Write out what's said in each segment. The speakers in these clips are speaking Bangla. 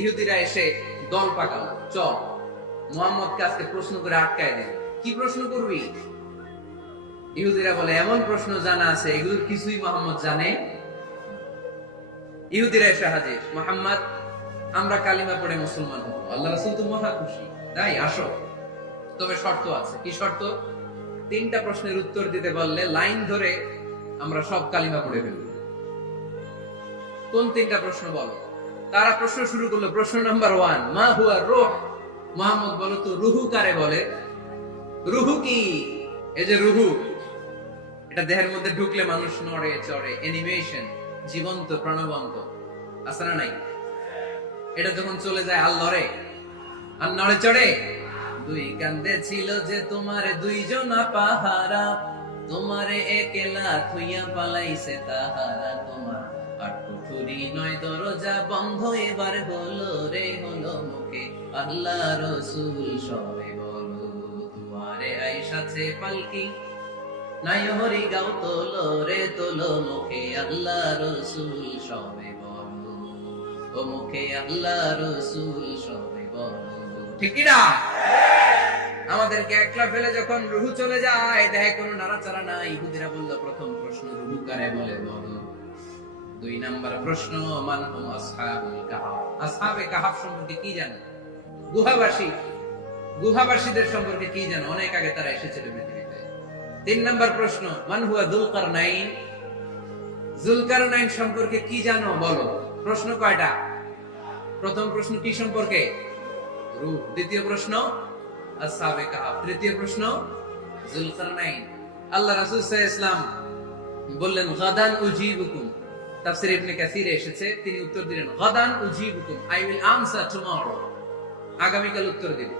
ইহুদিরা এসে দল পাকালো, চল মুহাম্মদকে আজকে প্রশ্ন করে আটকায় দিন। কি প্রশ্ন করবি? ইহুদিরা বলে, এমন প্রশ্ন জানা আছে এগুলোর কিছুই মুহাম্মদ জানে। ইহুদিরা এসে হাজির, মুহাম্মদ আমরা কালিমা পড়ে মুসলমান হব, আল্লাহ রাসূল তো মহা খুশি, তাই আসো, তবে শর্ত আছে। কি শর্ত? 3টা প্রশ্নের উত্তর দিতে বললে লাইন ধরে আমরা সব কালিমা পড়ে ফেলব। কোন 3টা প্রশ্ন বলো? তারা প্রশ্ন শুরু করলো। প্রশ্ন নাম্বার 1, মা হুয়া রূহ। মুহাম্মদ বলো তো রুহু কারে বলে? রুহু কি? এই যে রুহু, এটা দেহের মধ্যে ঢুকলে মানুষ নড়ে চড়ে, অ্যানিমেশন, জীবন্ত প্রাণবন্ত, আছে না নাই? এটা যখন চলে যায় আর লড়ে আর নড়ে চড়ে। 2 কান্দে ছিল যে তোমারে 2 জনা পাহারা, তোমারে একলা থুইয়া পালাইছে তাহারা, তোমার আর কুঠুরি নয় দরজা বন্ধ এবার হলো রে, হলো মুখে আল্লাহ রাসূল সবে বলো, তোমারে আইসাছে পালকি নাই হরি গাও তোলো রে, তোলো মুখে আল্লাহ রাসূল সবে বলো, ও মুখে আল্লাহ রাসূল সবে বলো। ঠিক না? আমাদেরকে একলা ফেলে যখন রুহু চলে যায়, দেখে কোনো নাড়াচাড়া নাই। ইহুদিরা বলল, প্রথম প্রশ্ন রুহু কারে বলে বলো। 2 নাম্বার প্রশ্ন, মান হুম আসহাবুল কাহাফ। আসহাবে কাহাফ সম্পর্কে কি জানো? গুহাবাসীদের সম্পর্কে কি জানো? অনেক আগে তারা এসেছিল পৃথিবীতে। 3 নাম্বার প্রশ্ন, মান হুয়া যুলকারনাইন। যুলকারনাইন সম্পর্কে কি জানো বলো। প্রশ্ন কয়টা? প্রথম প্রশ্ন কি সম্পর্কে? রূহ। দ্বিতীয় প্রশ্ন আসহাবে কাহাফ। তৃতীয় প্রশ্ন যুলকারনাইন। আল্লাহ রাসূল সাল্লাল্লাহু আলাইহি ওয়াসাল্লাম বললেন, গাদান উজিবুকুম। তাফসীর ইবনে কাসিরে এসেছে, তিনি উত্তর দিলেন, গাদান উজিবুকুম, আই উইল আনসার টুমরো। আগামীকাল উত্তর দেব।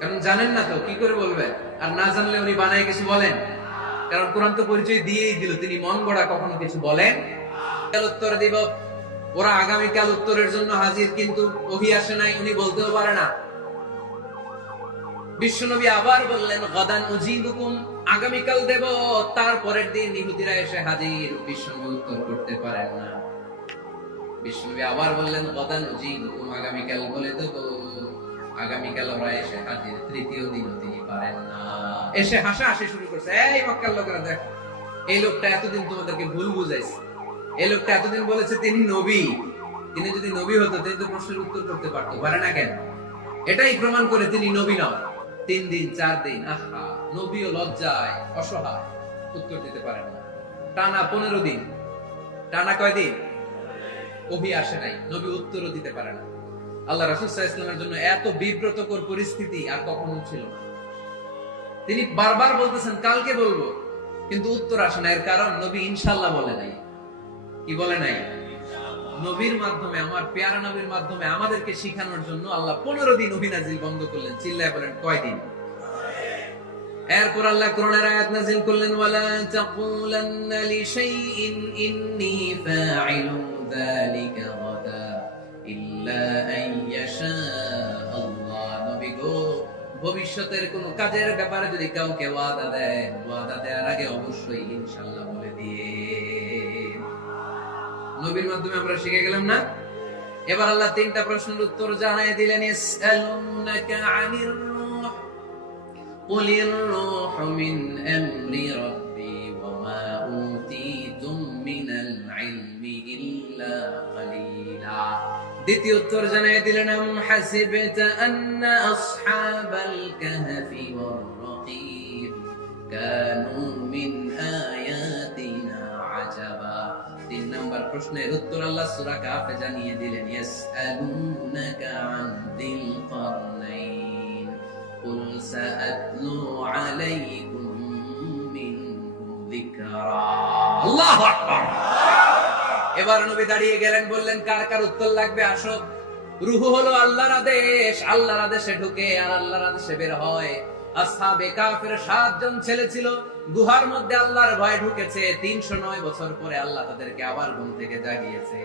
কারণ জানেন না তো কি করে বলবেন, আর না জানলে উনি বানায় কিছু বলেন? কারণ কোরআন তো পরিচয় দিয়েই দিল, তিনি মন গড়া কখনো কিছু বলেন? কাল উত্তর দিব। ওরা আগামীকাল উত্তরের জন্য হাজির, কিন্তু ওহী আসে নাই, উনি বলতেও পারে না। বিশ্বনবী আবার বললেন, গাদান উজিবুকুম, আগামীকাল দেব। তারপরের দিন ইহুদিরা এসে হাজির, বিশ্বনবী উত্তর করতে পারেন না। বিশ্বনবী আবার বললেন, গাদান উজিবুকুম, আগামীকাল বলে দেব। আগামীকাল ওরা এসে হাজির, তৃতীয় দিনও তিনি পারেন না। এসে হাসাহাসি শুরু করছে, এই মক্কার লোকেরা দেখো, এই লোকটা এতদিন তোমাদেরকে ভুল বুঝাইছে। এই লোকটা এতদিন বলেছে তিনি নবী। তিনি যদি নবী হতো তিনি তো প্রশ্নের উত্তর করতে পারতো, পারে না কেন? এটাই প্রমাণ করে তিনি নবী নন। 3 দিন 4 দিন, আহা, নবীও লজ্জায় অসহায়, উত্তর দিতে পারেন না। টানা 15 দিন। টানা কয় দিন? ওহী আসে নাই, নবী উত্তরও দিতে পারে না। আল্লাহ রাসূল সাল্লাল্লাহু আলাইহি ওয়াসাল্লামের জন্য এত বিব্রতকর পরিস্থিতি আর কখনো ছিল না। তিনি বারবার বলতেছেন কালকে বলবো, কিন্তু উত্তর আসে না। এর কারণ নবী ইনশাআল্লাহ বলে নাই। কি বলে নাই? নবীর মাধ্যমে, আমার পেয়ারা নবীর মাধ্যমে আমাদেরকে শিখানোর জন্য আল্লাহ 15 দিন ওহী নাযিল বন্ধ করলেন। চিল্লায় বলেন কয় দিন? এরপর আল্লাহ কোরআনের আয়াত নাযিল করলেন, ওয়ালা তাকুলান্না লিশাইইন ইন্নী ফাইলু যালিকা গাদা ইল্লা আইয়াশা আল্লাহ। নবী গো, ভবিষ্যতের কোন কাজের ব্যাপারে যদি কাউকে ওয়াদা দেয়, ওয়াদা দেওয়ার আগে অবশ্যই ইনশাআল্লাহ বলে দিয়ে। নবীর মাধ্যমে আমরা শিখে গেলাম না? এবার আল্লাহ 3টা প্রশ্নের উত্তর জানিয়ে দিলেন। ইসআলুনাকা আনির রূহ কুলির রূহু মিন আমরি রাব্বি ওয়া মা উতীতুম মিনাল ইলমি ইল্লা কালিলা। দ্বিতীয় উত্তর জানিয়ে দিলেন, আম হাসিবতা আন্না আসহাবাল কাহফি ওয়ার রাকিব কানু মিন আয়াতিনা আজাবা। 3 নাম্বার প্রশ্নের উত্তর আল্লাহ সূরা কাহফে জানিয়ে দিলেন, ইয়াসআলুনাকা আন যিল কারনাইন কুল সাআতলু আলাইকুম মিনহু যিকরা। আল্লাহু আকবার। এবার নবী দাঁড়িয়ে গেলেন, বললেন, কার কার উত্তর লাগবে আসো। রূহ হলো আল্লাহর আদেশ, আল্লাহর আদেশে ঢুকে আর আল্লাহর আদেশে বের হয়। আসহাবে কাফের 7 জন ছেলে ছিল, গুহার মধ্যে আল্লাহর ভয় ঢুকেছে। 309 বছর পরে আল্লাহ তাদেরকে আবার ঘুম থেকে জাগিয়েছে।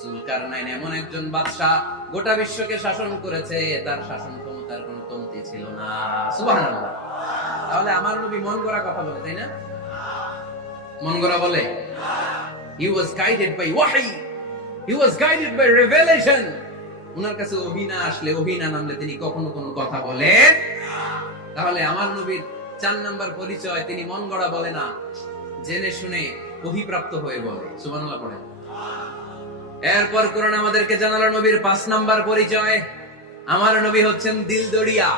যুলকারনাইন এমন একজন বাদশা, গোটা বিশ্বকে শাসন করেছে, তার শাসন ক্ষমতার কোনো কমতি ছিল না। সুবহানাল্লাহ। তাহলে আমার নবী মন গড়া কথা বলে, তাই না? মন গড়া বলে? He was guided by wahy. He was guided by revelation. উনার কাছে ওহী না আসলে, ওহী না নামলে তিনি কখনো কোনো কথা বলে। তাহলে আমার নবীর 4 নাম্বার পরিচয়, তিনি মন গড়া বলে না, জেনে শুনে ওহীপ্রাপ্ত হয়ে বলে। সুবহানাল্লাহ পড়েন। এরপর কোরআন আমাদেরকে জানালো নবীর 5 নাম্বার পরিচয়, আমার নবী হচ্ছেন দিলদরিয়া,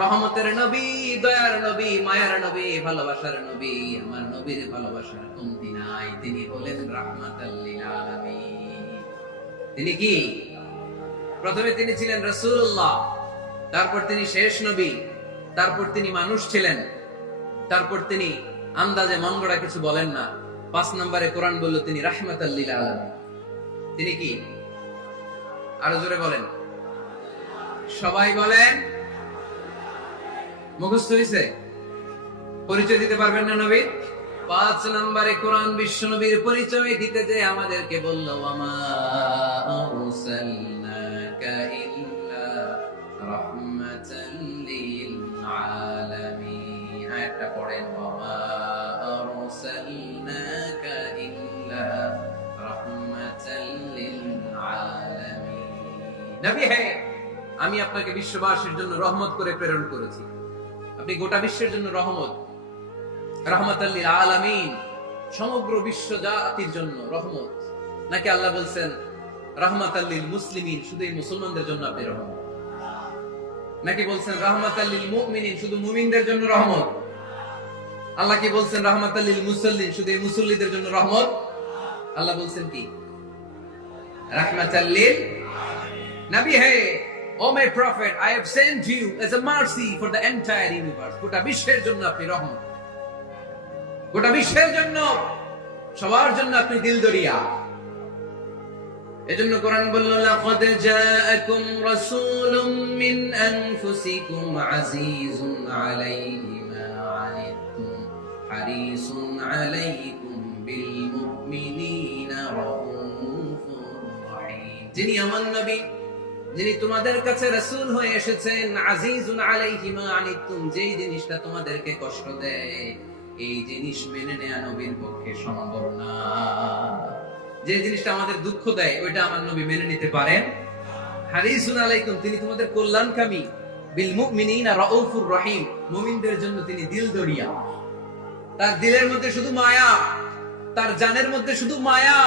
রহমতের নবী, দয়ার নবী, মায়ার নবী, ভালোবাসার নবী। আমার নবীর ভালোবাসার কমতি নাই। তিনি হলেন রাহমাতাল লিল আলামিন। তিনি কি? প্রথমে তিনি ছিলেন রাসূলুল্লাহ, তারপর তিনি শেষ নবী, তারপর তিনি মানুষ ছিলেন, তারপর তিনি আন্দাজে মন গড়া কিছু বলেন না। 5 নম্বরে কোরআন বলল তিনি রাহমাতাল লিল আলামিন। তিনি কি? আরো জোরে বলেন, সবাই বলেন। মুখস্থ হইছে? পরিচয় দিতে পারবেন না নবী? 5 নম্বরে কোরআন বিশ্ব নবীর পরিচয় দিতে যে আমাদেরকে বলল, ওয়ামা আরসালনাকা ইল্লা রাহমাতাল লিল আলামিন। আয়াতটা পড়েন, ওয়ামা আরসালনাকা ইল্লা রাহমাতাল লিল আলামিন। নবী হে, আমি আপনাকে বিশ্ববাসীর জন্য রহমত করে প্রেরণ করেছি। আপনি গোটা বিশ্বের জন্য রহমত, রাহমাতাল লিল আলামিন, সমগ্র বিশ্ব জাতির জন্য রহমত। নাকি আল্লাহ বলছেন রাহমাতাল লিল মুসলিমিন, শুধু এই মুসলমানদের জন্য আপনি রহমত? নাকি বলছেন রাহমাতাল লিল মুমিনিন, শুধু মুমিনদের জন্য রহমত? আল্লাহ কি বলছেন রাহমাতাল লিল মুসাল্লিন, শুধু এই মুসল্লিদের জন্য রহমত? আল্লাহ বলছেন কি? রাহমাতাল লিল নবী হে, O my prophet, I have sent you as a mercy for the entire universe. গোটা বিশ্বের জন্য আপনি রহমত, গোটা বিশ্বের জন্য, সবার জন্য আপনি দিলদরিয়া। এজন্য কোরআন বলল, লাকাদ জাআকুম রাসূলুম মিন আনফুসিকুম আজিজুন আলাইহি মা আনিতুম হারিসুন আলাইকুম বিল মুমিনিনা রাউফুর রহিম। যিনি আমার নবী, যিনি তোমাদের কাছে রাসূল হয়ে এসেছেন, আজিজুন আলাইহি মা আনিতুম, যেই জিনিসটা তোমাদেরকে কষ্ট দেয়, এই জিনিস মেনে নেওয়া নবীর পক্ষে সম্ভব না। যে জিনিসটা আমাদের দুঃখ দেয়, ওইটা আমার নবী মেনে নিতে পারেন। হারিসুন আলাইকুম, তিনি তোমাদের কল্যাণকামী। বিল মুমিনিনা রাউফুর রহিম, মুমিনদের জন্য তিনি দিলদরিয়া। তার দিলের মধ্যে শুধু মায়া, তার জানের মধ্যে শুধু মায়া,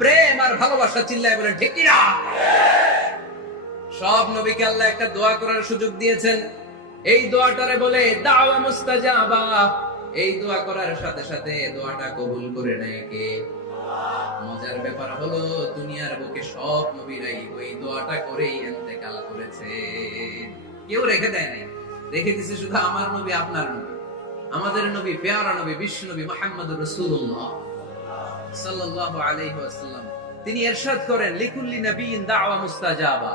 প্রেম আর ভালোবাসা। চিল্লায় বলেন ঠিক কি না? সব নবীকে আল্লাহ একটা দোয়া করার সুযোগ দিয়েছেন। এই দোয়াটারে বলে দাওয়া মুস্তাজাবা। এই দোয়া করার সাথে সাথে দোয়াটা কবুল করে নেয় কে? মজার ব্যাপার হলো, দুনিয়ার বুকে সব নবীরাই ওই দোয়াটা করেই ইন্তেকাল করেছে। কেউ রেখে দেয় নাই, রেখে দিয়েছে শুধু আমার নবী, আপনার নবী, আমাদের নবী, পেয়ারা নবী, বিশ্ব নবী মুহাম্মদুর রাসূলুল্লাহ সাল্লাল্লাহু আলাইহি ওয়াসাল্লাম। তিনি ইরশাদ করেন, লিকুল্লি নাবিয়িন দাওয়া মুস্তাজাবা।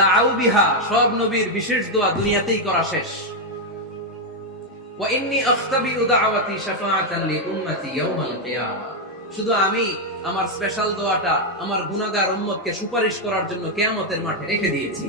দাউ বিহা, সব নবীর বিশেষ দোয়া দুনিয়াতেই করা শেষ। ওয়া ইন্নী আখতাবিউ দাওয়াতি শাফাআতান লি উম্মতি ইয়াউমাল কিয়ামা। শুধু আমি আমার স্পেশাল দোয়াটা আমার গুনাহগার উম্মতকে সুপারিশ করার জন্য কিয়ামতের মাঠে রেখে দিয়েছি।